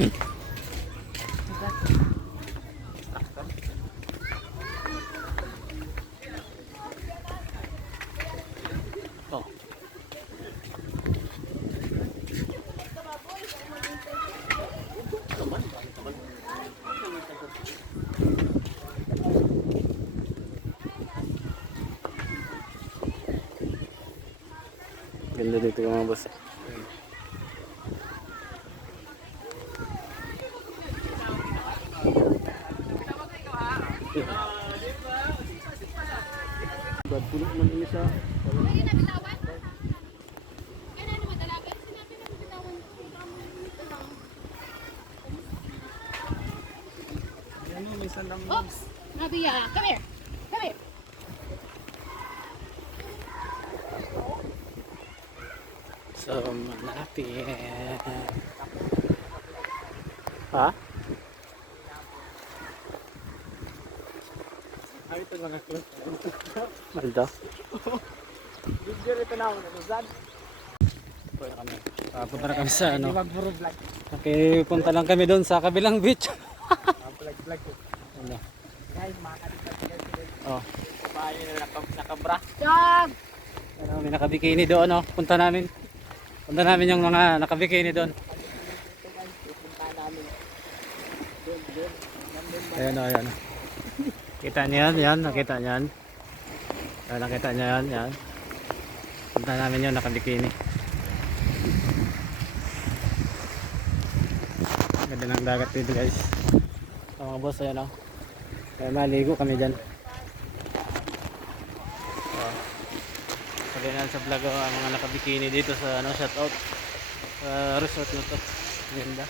Oh. Ganda dito mga boss. Bad puno man ini sa. Oops! Nadia, come here. Come here. So, malapit. Ha? Ay, ito mga close. Maldo? Video ito na ako nagusad. Punta kami. Punta na kami sa ano. Di mag-puro vlog. Punta lang kami doon sa kabilang beach. Vlog. Ano? Guys, makakalipat guys. Oh. Bahay na nakabra. Dog! Ano, may nakabikini doon, oh. Punta namin yung mga nakabikini doon. Ayan, oh, ayan. Kita niyo yan, nakita niyo yan. Nakita niyo yan. Punta namin yung nakabikini. Ganda ng dagat dito, guys. So, mga boss, ayan, oh. Kaya maligo kami dyan. Sabi na sa vlog ang mga nakabikini dito sa ano, shoutout sa resort na to. Ganda.